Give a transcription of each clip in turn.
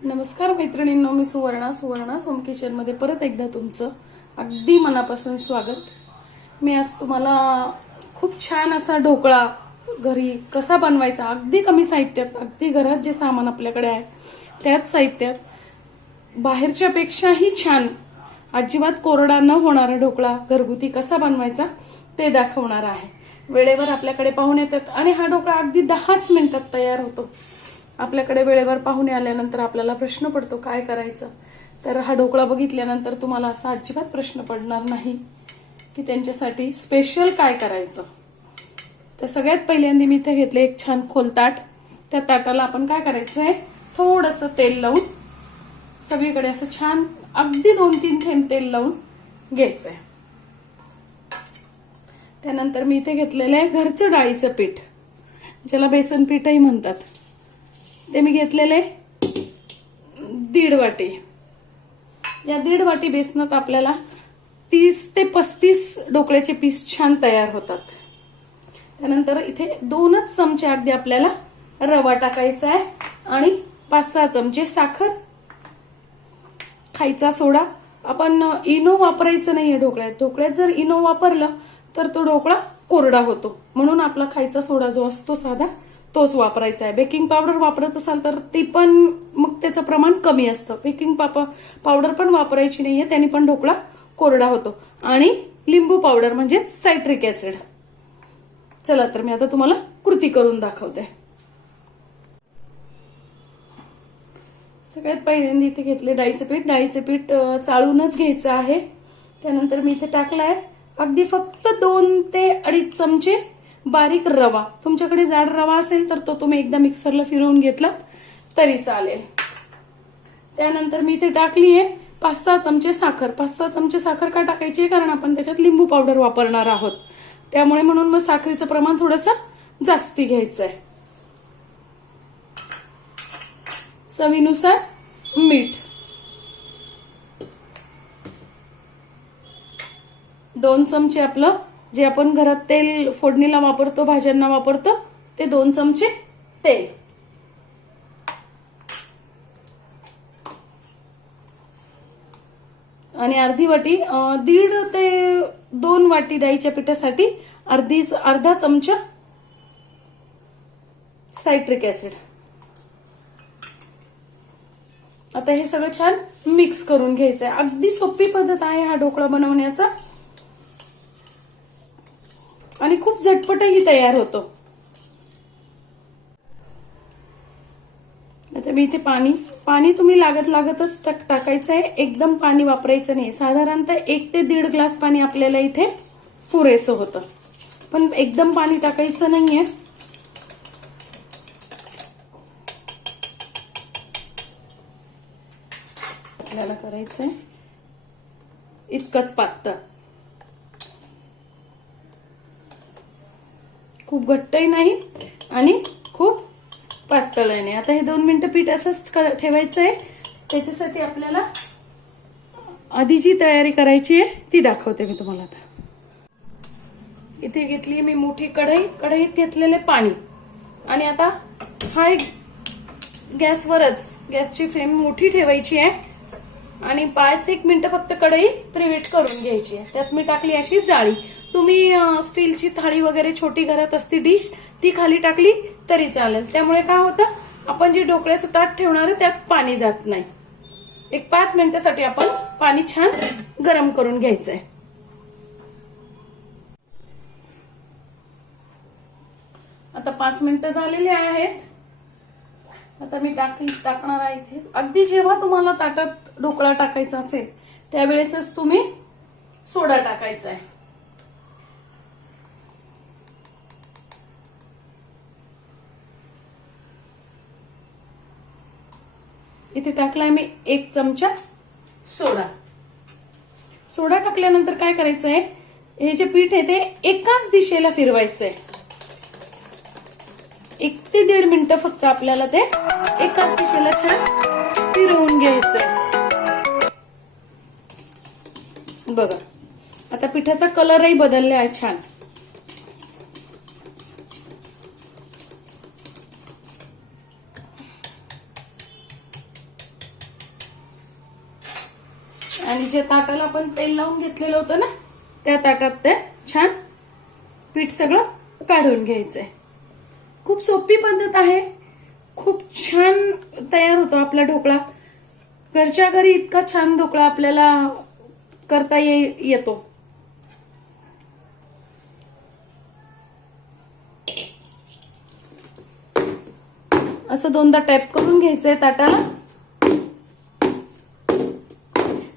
नमस्कार मैत्रिणींनो, मी Suvarna home kitchen मध्ये परत एकदा तुमचं अगदी मनापासून स्वागत। मी आज तुम्हाला खूप छान असा ढोकळा घरी कसा बनवायचा, अगदी कमी साहित्यात, अगदी घरात जे सामान आपल्याकडे आहे त्याच साहित्यात बाहेरच्या पेक्षाही छान, अजिबात कोरडा न होणारा ढोकळा घरगुती कसा बनवायचा ते दाखवणार आहे। वेळेवर आपल्याकडे पाहुणे येतात आणि हा ढोकळा अगदी 10च मिनिटात तयार होतो। आपल्याकडे वेळेवर पाहुणे आल्यानंतर आपल्याला प्रश्न पडतो काय करायचं, तर हा ढोकळा बघितल्यानंतर तुम्हाला असा अजिबात प्रश्न पडणार नाही की त्यांच्यासाठी स्पेशल काय करायचं। तर सगळ्यात पहिल्यांदा मी इथे घेतले एक छान खोल ताट। त्या ताटाला आपण काय करायचं आहे, थोडंसं तेल लावून सगळीकडे असं छान अगदी 2-3 थेंब तेल लावून घ्यायचंय। त्यानंतर मी इथे घेतलेलं आहे घरचं डाळीचं पीठ, ज्याला बेसन पीठही म्हणतात। ते मी घेतलेले 1.5 वाटी। या 1.5 वाटी बेसनात आपल्याला 30 ते 35 ढोकळ्याचे पीस छान तयार होतात। त्यानंतर इथे 2च चमचे अगदी आपल्याला रवा टाकायचा आहे आणि 5-6 चमचे साखर, खायचा सोडा। आपण इनो वापरायचं नाहीये ढोकळ्यात। ढोकळ्यात जर इनो वापरलं तर तो ढोकळा कोरडा होतो, म्हणून आपला खायचा सोडा जो असतो साधा तोच वापरायचा आहे। बेकिंग पावडर वापरत असाल तर ती पण मग त्याचं प्रमाण कमी असतं। बेकिंग पावडर पण वापरायची नाहीये, त्याने पण ढोकळा कोरडा होतो। आणि लिंबू पावडर म्हणजे सायट्रिक ऍसिड। चला तर मी आता तुम्हाला कृती करून दाखवते। सगळ्यात पहिल्यांदा इथे घेतले डाळीचे पीठ। डाळीचे पीठ चाळूनच घ्यायचं आहे। त्यानंतर मी इथे टाकलाय अगदी फक्त 2 ते 2.5 चमचे बारीक रवा। तुमच्याकडे जाड रवा असेल तर तो तुम्ही एकदा मिक्सरला फिरवून घेतला तरी चालेल। त्यानंतर मी इथे टाकली आहे 5-6 चमचे साखर। 5-6 चमचे साखर का टाकायची आहे, कारण आपण त्याच्यात लिंबू पावडर वापरणार आहोत, त्यामुळे म्हणून मग साखरेचं प्रमाण थोडंसं जास्ती घ्यायचं आहे। चवीनुसार मीठ, 2 चमचे आपलं जे आपण घरात तेल फोडणीला वापरतो, भाज्यांना वापरतो ते 2 चमचे तेल, आणि अर्धी वाटी 1.5 ते 2 वाटी डाळीच्या पिठासाठी अर्धा चमचा सायट्रिक ऍसिड। आता हे सगळं छान मिक्स करून घ्यायचंय। अगदी सोपी पद्धत आहे हा ढोकळा बनवण्याचा आणि खूप झटपटही तयार होतो। आता मी इथे पाणी तुम्ही लागतच टाकायचं आहे, एकदम पाणी वापरायचं नाही। साधारणतः 1 ते 1.5 ग्लास पाणी आपल्याला इथे पुरेसं होतं, पण एकदम पाणी टाकायचं नाहीये। आपल्याला करायचंय इतकंच पातळ, खूप घट्टही नाही आणि खूप पातळही नाही। आता हे 2 मिनिटं पीठ असंच ठेवायचं आहे। त्याच्यासाठी आपल्याला आधी जी तयारी करायची आहे ती दाखवते मी तुम्हाला। आता इथे घेतली मी मोठी कढई, कढईत घेतलेले पाणी, आणि आता हा एक गॅसची फ्लेम मोठी ठेवायची आहे आणि 5-1 मिनिटं फक्त कढई प्रीहीट करून घ्यायची आहे। त्यात मी टाकली अशी जाळी। तुम्ही स्टीलची थाळी वगैरे छोटी घरात असती डिश, ती खाली टाकली तरी चालेल। त्यामुळे काय होतं, आपण जे ढोकळ्याचं ताट ठेवणार आहे त्यात पाणी जात नाही। एक 5 मिनिटासाठी आपण पाणी छान गरम करून घ्यायचंय। आता 5 मिनिटं झालेली आहेत। आता मी टाकणार आहे इथे। अगदी जेव्हा तुम्हाला ताटात ढोकळा टाकायचा असेल त्यावेळेसच तुम्ही सोडा टाकायचा आहे। इथे टाकलाय मी 1 चमचा सोडा। सोडा टाकल्यानंतर काय करायचंय, हे जे पीठ आहे ते एकाच दिशेला फिरवायचंय। 1 ते 1.5 मिनिटं फक्त आपल्याला ते एकाच दिशेला छान फिरवून घ्यायचंय। बघा आता पिठाचा कलरही बदलला आहे छान। आणि जे ताटाला आपण तेल लावून घेतलेलं होतं ना त्या ताटात ते छान पीठ सगळं काढून घ्यायचंय. खूप सोपी पद्धत आहे, खूप छान तयार होतो आपला ढोकळा. घरच्या घरी इतका छान ढोकळा आपल्याला करता येतो. असं दोनदा टॅप करून घ्यायचंय ताटाला.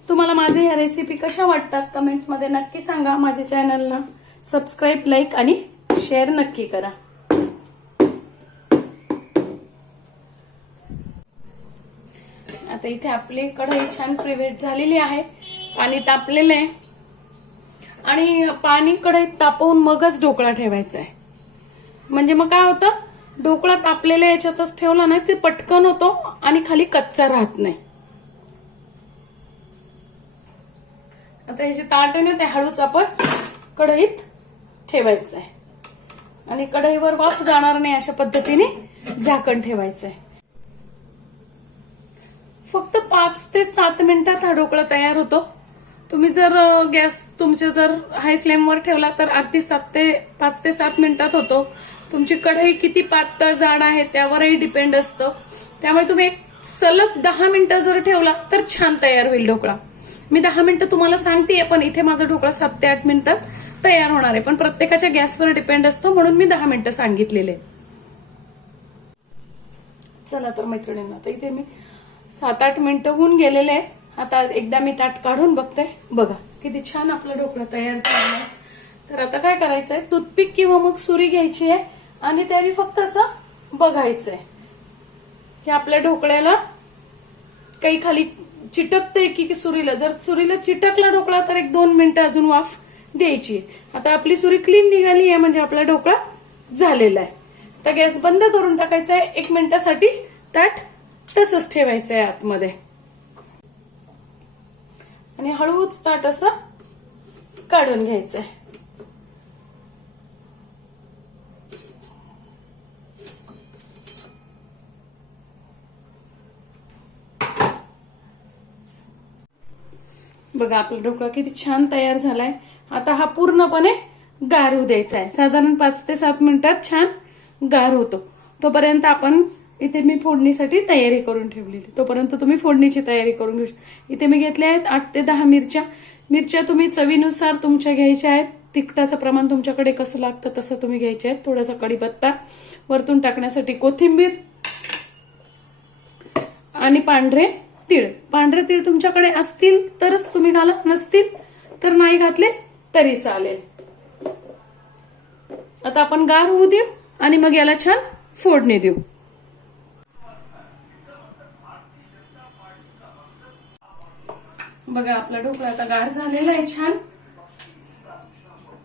तुम्हाला माझे ह्या रेसिपी कशा वाटतात कमेंट्समध्ये नक्की सांगा. माझ्या चॅनलला सबस्क्राईब, लाईक आणि शेअर नक्की करा. आता इथे आपली कढई छान प्रीहीट झालेली आहे. पाणी तापलेलं आहे आणि पाणी कढईत तापवून मगच ढोकळा ठेवायचा आहे. म्हणजे मग काय होतं, ढोकळा तापलेल्या याच्यातच ठेवला नाही ते पटकन होतो आणि खाली कच्चा राहत नाही. आता हे जे ताट आहे ना ते हळूच आपण कढईत ठेवायचं आहे आणि कढईवर वाफ जाणार नाही अशा पद्धतीने झाकण ठेवायचं आहे. फक्त 5 ते 7 मिनिटात हा ढोकळा तयार होतो. तुम्ही जर गॅस तुमचे जर हाय फ्लेमवर ठेवला तर अगदी 5 ते 7 मिनिटात होतो. तुमची कढई किती पातळ जाड आहे त्यावरही डिपेंड असतं. त्यामुळे तुम्ही एक सलग 10 मिनिटं जर ठेवला तर छान तयार होईल ढोकळा. मी 10 मिनिटं तुम्हाला सांगतेय, पण इथे माझा ढोकळा 7 ते 8 मिनिटात तयार होणार आहे. पण प्रत्येकाच्या गॅसवर डिपेंड असतो म्हणून मी 10 मिनिटं सांगितलेले. चला तर मैत्रिणींना, आता इथे मी 7-8 मिनिटं होऊन गेलेले आहेत. आता एकदा मी ताट काढून बघते. बघा किती छान आपला ढोकळा तयार झाला आहे. तर आता काय करायचंय, टूथपिक किंवा मग सुरी घ्यायची आहे आणि त्याने फक्त असं बघायचंय की आपल्या ढोकळ्याला काही खाली चिटकते की सुरीला. जर सुरीला चिटकला ढोकळा तर 1-2 मिनिटं अजून वाफ द्यायची. आता आपली सुरी क्लीन निघाली आहे म्हणजे आपला ढोकळा झालेला आहे. तर गॅस बंद करून टाकायचा आहे. 1 मिनिटासाठी ताट तसंच ठेवायचं आहे आतमध्ये आणि हळूच ताट असं काढून घ्यायचंय. बघा आपला ढोकळा किती छान तयार झालाय. आता हा पूर्णपणे गार होऊ द्यायचा आहे. साधारण 5 ते 7 मिनिटात छान गार होतो. तोपर्यंत आपण इथे मी फोडणीसाठी तयारी करून ठेवलेली. तोपर्यंत तुम्ही फोडणीची तयारी करून घेऊ. इथे मी घेतल्या आहेत 8 ते 10 मिरच्या. मिरच्या तुम्ही चवीनुसार तुमच्या घ्यायच्या आहेत. तिखटाचं प्रमाण तुमच्याकडे कसं लागतं तसं तुम्ही घ्यायचे आहेत. थोडासा कढीपत्ता, वरतून टाकण्यासाठी कोथिंबीर आणि पांढरे तीळ. पांढरे तीळ तुमच्याकडे असतील तरच तुम्ही घाला, नसतील तर नाही घातले तरी चालेल. आता आपण गार होऊ देऊ आणि मग याला छान फोडणी देऊ. बघा आपला ढोकळा आता गार झालेला आहे छान.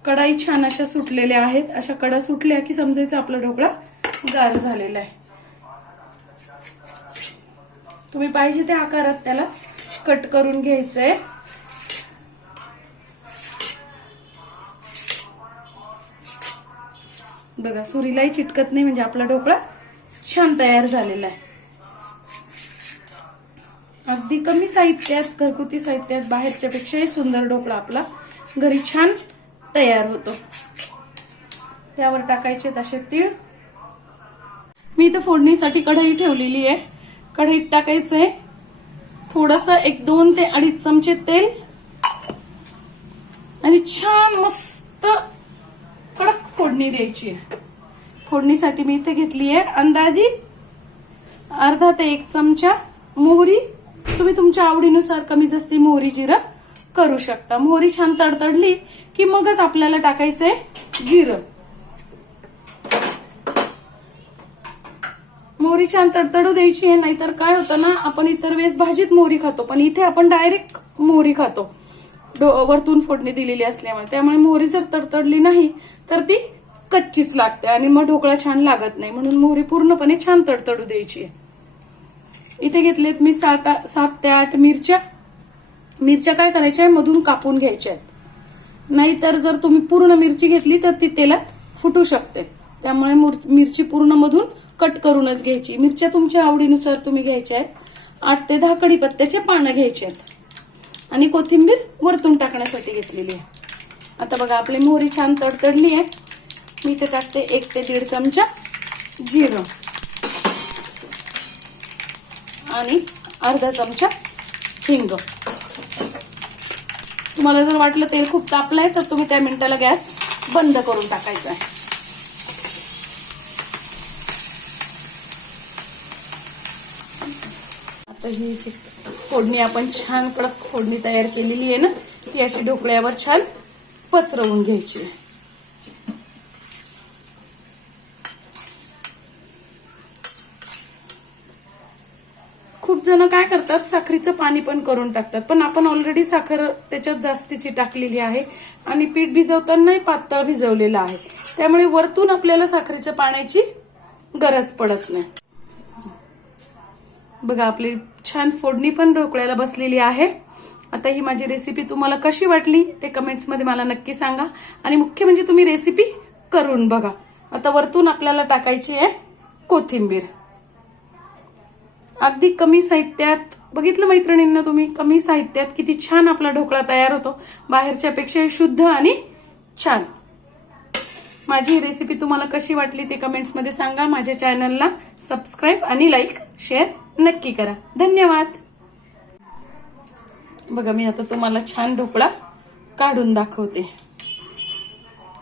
कढाई छान अशा सुटलेल्या आहेत. अशा कडा सुटल्या की समजायचं आपला ढोकळा गार झालेला आहे. तुम्ही पाहिजे त्या आकारात त्याला कट करून घ्यायचंय. बघा सुरीलाही चिटकत नाही म्हणजे आपला ढोकळा छान तयार झालेला आहे. अगदी कमी साहित्यात, घरगुती साहित्यात बाहेरच्या पेक्षाही सुंदर ढोकळा आपला घरी छान तयार होतो. त्यावर टाकायचे तसे तीळ. मी इथं फोडणीसाठी कढई ठेवलेली आहे. कढईत टाकायचंय थोडंसं 1-2 ते 2.5 चमचे तेल आणि छान मस्त कडक फोडणी द्यायची आहे. फोडणीसाठी मी इथे घेतली आहे अंदाजी अर्धा ते 1 चमचा मोहरी. तुम्ही तुमच्या आवडीनुसार कमी जास्ती मोहरी जिरं करू शकता. मोहरी छान तडतडली की मगच आपल्याला टाकायचंय जिरं. मोहरी छान तडतडू द्यायची आहे. नाहीतर काय होतं ना, आपण इतर वेळेस भाजीत मोहरी खातो पण इथे आपण डायरेक्ट मोहरी खातो वरतून फोडणी दिलेली असल्यामुळे. त्यामुळे मोहरी जर तडतडली नाही तर ती कच्चीच लागते आणि मग ढोकळा छान लागत नाही. म्हणून मोहरी पूर्णपणे छान तडतडू द्यायची आहे. इथे घेतलेत मी 7 ते 8 मिरच्या. मिरच्या काय करायच्या मधून कापून घ्यायच्या आहेत. नाहीतर जर तुम्ही पूर्ण मिरची घेतली तर ती तेलात फुटू शकते. त्यामुळे मिरची पूर्ण मधून कट करूनच घ्यायची. मिरच्या तुमच्या आवडीनुसार तुम्ही घ्यायच्या आहेत. 8 ते 10 कढीपत्त्याचे पानं घ्यायचे आहेत. आणि कोथिंबीर वरतून टाकण्यासाठी घेतलेली आहे. आता बघा आपली मोहरी छान तडतडली आहे. मी इथे टाकते 1 ते 1.5 चमचा जिरं आणि अर्धा चमचा हिंग. तुम्हाला जर वाटलं तेल खूप तापलंय तर तुम्ही त्या मिनिटाला गॅस बंद करून टाकायचा आहे. आता ही फोडणी आपण छान कडक फोडणी तयार केलेली आहे ना, ती अशी ढोकळ्यावर छान पसरवून घ्यायची आहे. खूप जण काय करतात, साखरीचं पाणी पण करून टाकतात, पण आपण ऑलरेडी साखर त्याच्यात जास्तीची टाकलेली आहे आणि पीठ भिजवतानाही पातळ भिजवलेलं आहे, त्यामुळे वरतून आपल्याला साखरेच्या पाण्याची गरज पडत नाही. बघा आपली छान फोडणी पण ढोकळ्याला बसलेली आहे. आता ही माझी रेसिपी तुम्हाला कशी वाटली ते कमेंट्समध्ये मला नक्की सांगा आणि मुख्य म्हणजे तुम्ही रेसिपी करून बघा. आता वरतून आपल्याला टाकायची आहे कोथिंबीर. अगदी कमी साहित्यात, बघितलं मैत्रिणींना तुम्ही, कमी साहित्यात किती छान आपला ढोकळा तयार होतो, बाहेरच्या पेक्षा शुद्ध आणि छान. माझी रेसिपी तुम्हाला कशी वाटली ते कमेंट्समध्ये सांगा. माझ्या चॅनलला सबस्क्राईब आणि लाईक शेअर नक्की करा. धन्यवाद. बघा मी आता तुम्हाला छान ढोकळा काढून दाखवते.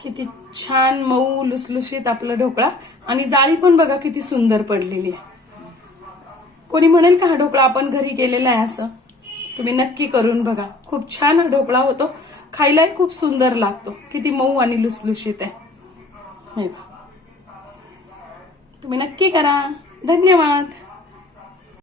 किती छान मऊ लुसलुशीत आपला ढोकळा आणि जाळी पण बघा किती सुंदर पडलेली आहे. कोणी म्हणेल का हा ढोकळा आपण घरी केलेला आहे, असं तुम्ही नक्की करून बघा. खूप छान हा ढोकळा होतो, खायलाही खूप सुंदर लागतो. किती मऊ आणि लुसलुशीत आहे. तुम्ही नक्की करा. धन्यवाद.